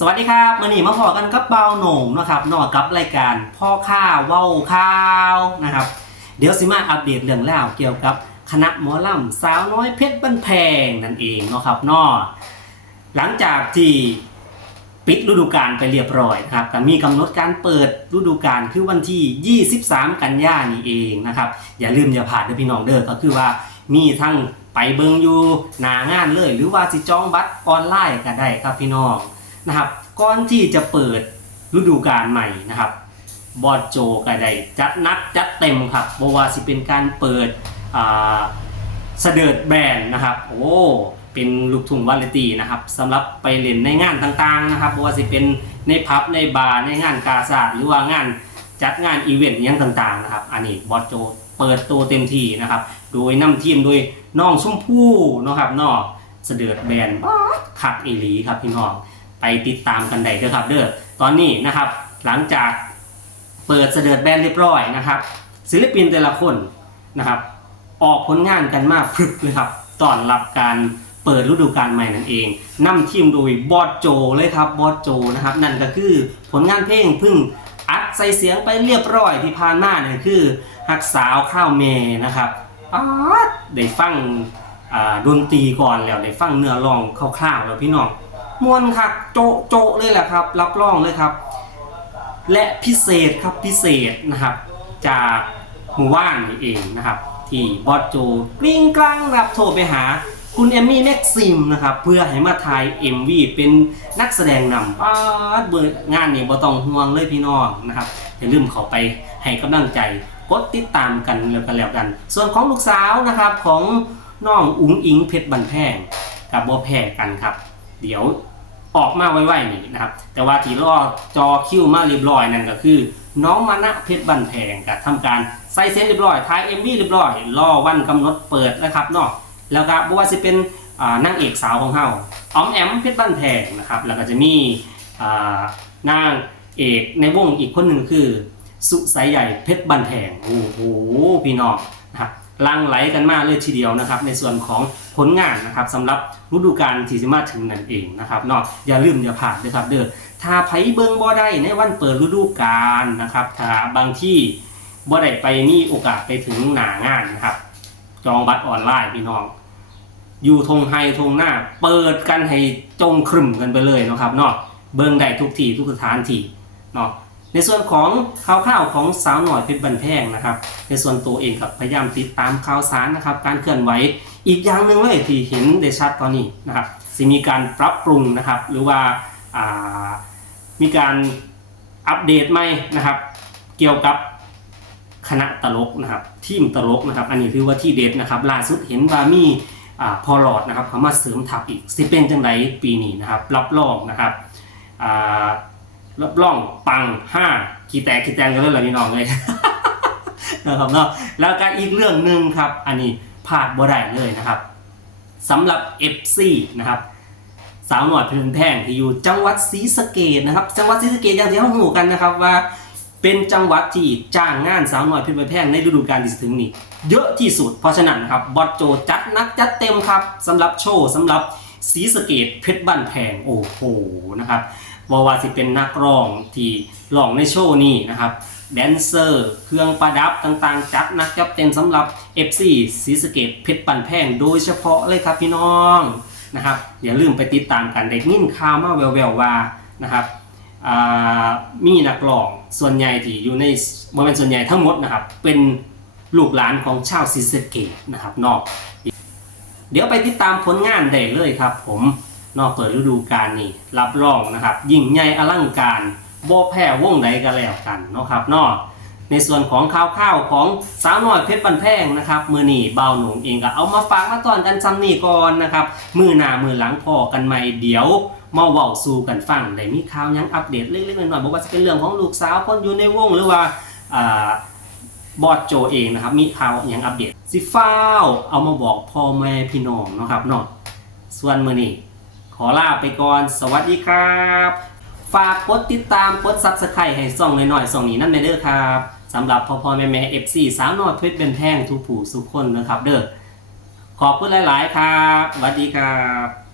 สวัสดีครับมื่อนี้มาพอกันกับเบาโหน่งนะครับนอกกับรายการพ่อข้าเว้าข้าวนะครับ เดี๋ยวสิมาอัปเดตเรื่องเล่าวเกี่ยวกับคณะหมอลำสาวน้อยเพชรบ้านแพงนั่นเองนะครับนอหลังจากที่ปิดฤดูกาลไปเรียบร้อยนะครับก็มีกำหนดการเปิดฤดูกาลคือวันที่ 23 กันยายนนี่เองนะครับ อย่าลืมอย่าผ่านเด้อพี่น้องเด้อก็คือว่ามีทั้งไปเบิงอยู่หนางานเลย หรือว่าสิจองบัตรออนไลน์ก็ได้ครับพี่น้อง นะครับก่อนที่จะเปิดฤดูกาลใหม่นะครับ บอดโจก็ได้จัดนักจัดเต็มครับบว่าสิเป็นการเปิดเสดิร์ดแบรนด์นะครับ โอ้เป็นลูกทุ่งวาไรตี้นะครับสำหรับไปเล่นในงานต่างๆนะครับว่าสิเป็นในพับในบาร์ในงานกาซาหรือว่างานจัดงานอีเวนต์ยังต่างๆนะครับ อันนี้บอดโจเปิดตัวเต็มที่นะครับ โดยนำทีมโดยน้องชมพู่นะครับนอกเสดิร์ดแบรนด์บอดคักอีหลีครับพี่น้อง ติดตามกันได้เด้อครับเด้อตอนนี้นะครับหลังจากเปิดเสด็จแบนเรียบร้อยนะครับ ศิลปินแต่ละคนนะครับ ออกผลงานกันมากพรึกเลยครับตอนรับการเปิดฤดูกาลใหม่นั่นเองนำทีมโดยบอสโจเลยครับบอสโจนะครับ นั่นก็คือผลงานเพลงพึ่งอัดใส่เสียงไปเรียบร้อยที่ผ่านมาเนี่ยคือหักสาวข้าวเมนะครับป๊าดได้ฟังอ่าดนตรีก่อนแล้วได้ฟังเนื้อร้องคร่าวๆแล้วพี่น้อง มวนครับโจโจเลยแหละครับ รับรองเลยครับ และพิเศษครับพิเศษนะครับ จากหมู่บ้านนี่เองนะครับ ที่บอสโจกลิ้งกลางรับโทรไปหาคุณเอมมี่แม็กซิมนะครับเพื่อให้มาถ่าย MV เป็นนักแสดงนำป้าเบิดงานนี่บ่ต้องห่วงเลยพี่น้องนะครับอย่าลืมเขาไปให้กำลังใจกดติดตามกันแล้วกันแล้วกัน ส่วนของลูกสาวนะครับของน้องอุ๋งอิงเพชรบันแพงกับบ่แพ้กันครับ เดี๋ยวออกมาไวๆนี่นะครับ แต่ว่าที่รอจอคิวมาเรียบร้อยนั่นก็คือ น้องมานะเพชรบันแพงกับทำการใส่เซนเรียบร้อยถ่ายเอ็มวีเรียบร้อยรอวันกำหนดเปิดนะครับเนาะแล้วก็บ่ว่าจะเป็นอ่านางเอกสาวของเฮาออมแอมเพชรบันแพงนะครับแล้วก็จะมีอ่านางเอกในวงอีกคนหนึ่งคือ สุสายใหญ่เพชรบันแพงโอ้โหพี่น้องนะครับ ลังไหลกันมากเลยทีเดียวนะครับ ในส่วนของผลงานนะครับสำหรับฤดูกาลที่จะมาถึงนั่นเองนะครับเนาะอย่าลืมอย่าผ่านนะครับเด้อถ้าไผเบิงบ่ได้ในวันเปิดฤดูกาลนะครับถ้าบางที่บ่ได้ไปมีโอกาสไปถึงหนางานนะครับ จองบัตรออนไลน์พี่น้อง อยู่ทงไฮทงหน้า เปิดกันให้จงครึมกันไปเลยนะครับเนาะเบิงได้ทุกที่ทุกสถานที่เนาะ ในส่วนของข่าวข่าวของสาวหน่อยเพชรบันแพงนะครับ ในส่วนตัวเองครับพยายามติดตามข่าวสารนะครับ การเคลื่อนไหวอีกอย่างหนึ่งเลยที่เห็นได้ชัดตอนนี้นะครับจะมีการปรับปรุงนะครับ หรือว่าามีการอัปเดตใหม่นะครับ เกี่ยวกับคณะตลกนะครับทีมตลกนะครับ อันนี้ถือว่าที่เด็ดนะครับล่าสุดเห็นว่ามีอ่าพอหลอดนะครับเขามาเสริมทัพอีกสิเป็นจังไรปีนี้นะครับ รับรองนะครับ รับรองปังห้าขีแตกขีแตงกันเลยเหรอพี่น้องเลยนะครับเนาะแล้วก็อีกเรื่องหนึ่งครับ อันนี้พลาดบ่ได้เลยนะครับสำหรับ FC นะครับสาวหน่อยเพลินแพงที่อยู่จังหวัดศรีสะเกดนะครับ จังหวัดศรีสะเกดอย่างที่เขาหูกันนะครับว่าเป็นจังหวัดที่จ้างงานสาวหน่อยเพลินแพงในฤดูกาลที่ถึงนี้ เยอะที่สุดเพราะฉะนั้นครับบอสโจจัดนักจัดเต็มครับสำหรับโชว์สำหรับศรีสะเกดเพชรบ้านแพงโอ้โหนะครับ ว่าว่าสิเป็นนักร้องที่ร้องในโชว์นี้นะครับแดนเซอร์ เครื่องประดับต่างๆ จัดนักจับเต็มสำหรับ FC ศรีสเกดเพชรปันแพงโดยเฉพาะเลยครับพี่น้องนะครับอย่าลืมไปติดตามกันได้ยินข่าวมาแววๆว่านะครับมีนักร้องส่วนใหญ่ที่อยู่ในบริเวณส่วนใหญ่ทั้งหมดนะครับเป็นลูกหลานของชาวศรีสเกดนะครับนอก เดี๋ยวไปติดตามผลงานได้เลยครับผม นอกเปิดฤดูกาลนี่รับรองนะครับ ยิ่งใหญ่อลังการบ่แพ้วงใดก็แล้วกันเนาะครับนอกในส่วนของข่าวข้าวของสาวน้อยเพชรบันแพงนะครับมือนี่เบาหนุ่งเองก็เอามาฝากมาตอนกันซ้ำนี่ก่อนนะครับ มือหน้ามือหลังพอกันใหม่เดี๋ยวมาเว้าสู่กันฟังได้มีข่าวยังอัปเดตเล็กๆน้อยๆบอกว่าจะเป็นเรื่องของลูกสาวคนอยู่ในวงหรือว่าบอสโจเองนะครับ มีข่าวย่างอัปเดตสิฟ้าวเอามาบอกพ่อแม่พี่น้องนะครับเนาะส่วนมือนี้ ขอลาไปก่อน สวัสดีครับ ฝากกดติดตามกดซับสไครต์ให้ส่องหน่อยๆส่องนี้นั่นเด้อครับสำหรับพ่อพ่อแม่แม่เอฟซีสามนอดเพชรเป็นแท่งทุกผู้สุกคนนะครับเด้อขอบคุณหลาย ๆ ครับสวัสดีครับ